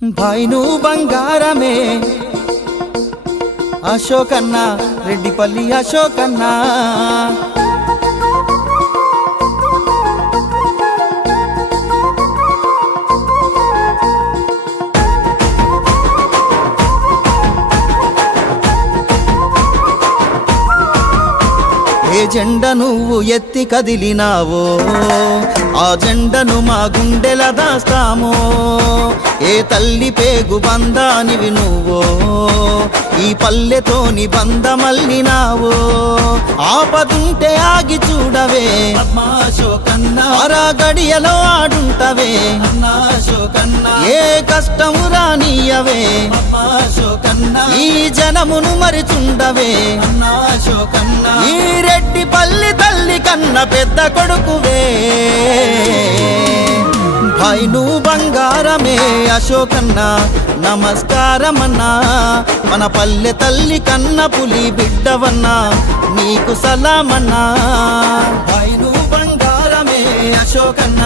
భాయ్ నువ్వు బంగారమే అశోకన్న రెడ్డిపల్లి అశోకన్న ఏ జెండ నువ్వు ఎత్తి కదిలినావో ఆ జెండను మా గుండెల దాస్తామో ఏ తల్లి పేగు బంధానివి నువ్వో ఈ పల్లెతోని బంధమల్లినావో ఆపదుంటే ఆగి చూడవే అరా గడియలో ఆడుంటవే ఏ కష్టము రానియవే ఈ జనమును మరిచుండవే ఈ రెడ్డిపల్లి తల్లి కన్న పెద్ద కొడుకువే భాయ్ నువ్వు బంగారమే అశోకన్న నమస్కారమన్నా మన పల్లె తల్లి కన్న పులి బిడ్డవన్నా నీకు సలామన్నా భాయ్ నువ్వు బంగారమే అశోకన్న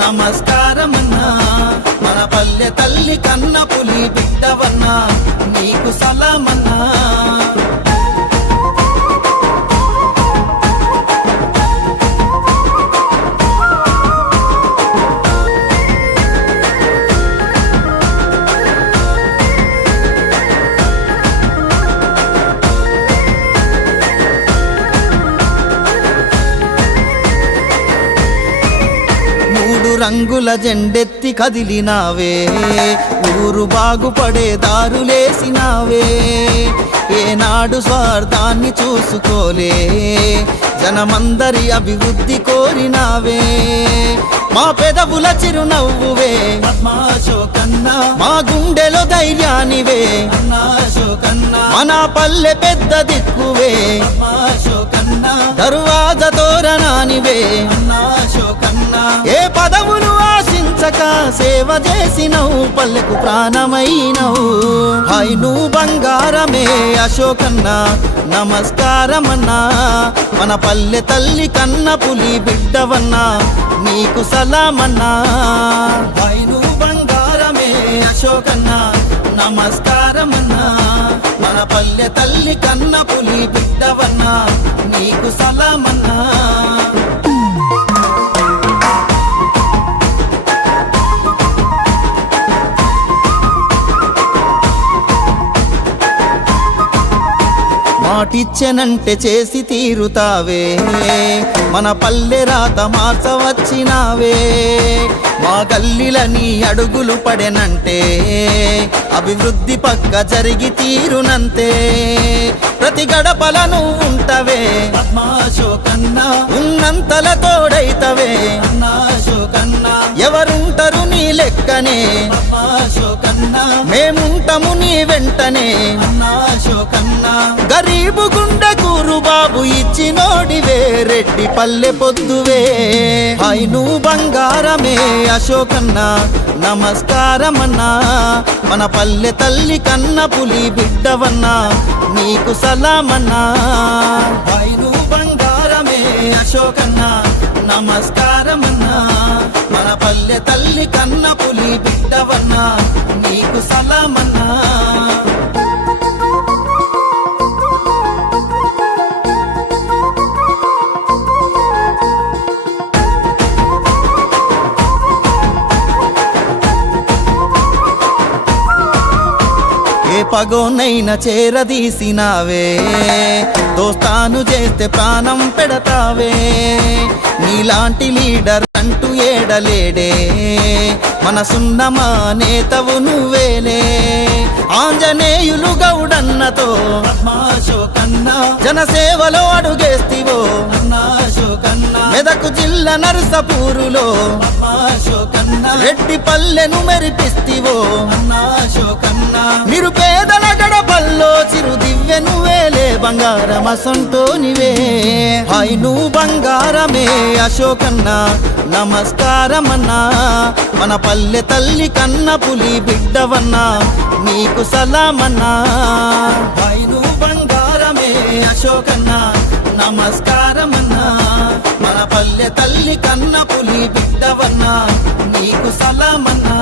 నమస్కారమన్నా మన పల్లె తల్లి కన్న పులి బిడ్డవన్నా నీకు సలామన్నా రంగుల జెండెత్తి కదిలినావే ఊరు బాగుపడే దారులేసినావే ఏనాడు స్వార్థాన్ని చూసుకోలే జనమందరి అభివృద్ధి కోరినావే మా పెదవుల చిరునవ్వువే మా గుండెలో ధైర్యానివే మన పల్లె పెద్ద దిక్కువే దర్వాజ తోరణానివే ఏ పదవులు ఆశించక సేవ చేసినవు పల్లెకు ప్రాణమైనవు భాయ్ నువ్వు బంగారమే అశోకన్న నమస్కారమన్నా మన పల్లె తల్లి కన్న పులి బిడ్డవన్నా నీకు సలామన్నా భాయ్ నువ్వు బంగారమే అశోకన్న నమస్కారమన్నా మన పల్లె తల్లి కన్న పులి బిడ్డవన్నా నీకు సలామన్నా మాటిచ్చెనంటే చేసి తీరుతావే మన పల్లె రాత మార్చవచ్చినావే మా గల్లీలని అడుగులు పడెనంటే అభివృద్ధి పక్క జరిగి తీరునంతే ప్రతి గడపల నువ్వు ఉంటవే ఉన్నంతల తోడైతవే ఎవరుంటరు నీ లెక్కనే మేముంటము నీ వెంటనే గరీబు గుండె కూరు బాబు ఇచ్చినోడివే రెడ్డి పల్లె పొద్దువే భాయ్ నువ్వు బంగారమే అశోకన్న నమస్కారమన్నా మన పల్లె తల్లి కన్న పులి బిడ్డవన్నా నీకు సలామన్నా భాయ్ నువ్వు బంగారమే అశోకన్న నమస్కారమన్నా మన పల్లె తల్లి కన్న పులి బిడ్డవన్నా నీకు సలామన్నా ఏ పగోనైనా చేరదీసినావే దోస్తాను చేస్తే ప్రాణం పెడతావే నీలాంటి లీడర్ అంటూ ఏడలేడే మనసున్నమా నేతవు నువ్వేలే ఆంజనేయులు గౌడన్నతో జనసేవలో అడుగేస్తివో మెదకు జిల్లా నరసపూరులో రెడ్డి పల్లెను మెరిపిస్తివో నిరుపేదల గడపల్లో చిరు దివ్య నువ్వేలే బంగారమ సొంటోనివే భాయ్ నువ్వు బంగారమే అశోకన్న నమస్కారమన్నా మన పల్లె తల్లి కన్న పులి బిడ్డవన్నా నీకు సలామన్నా భాయ్ నువ్వు బంగారమే అశోకన్న నమస్కారమన్నా మన పల్లె తల్లి కన్న పులి బిడ్డవన్నా నీకు సలామన్నా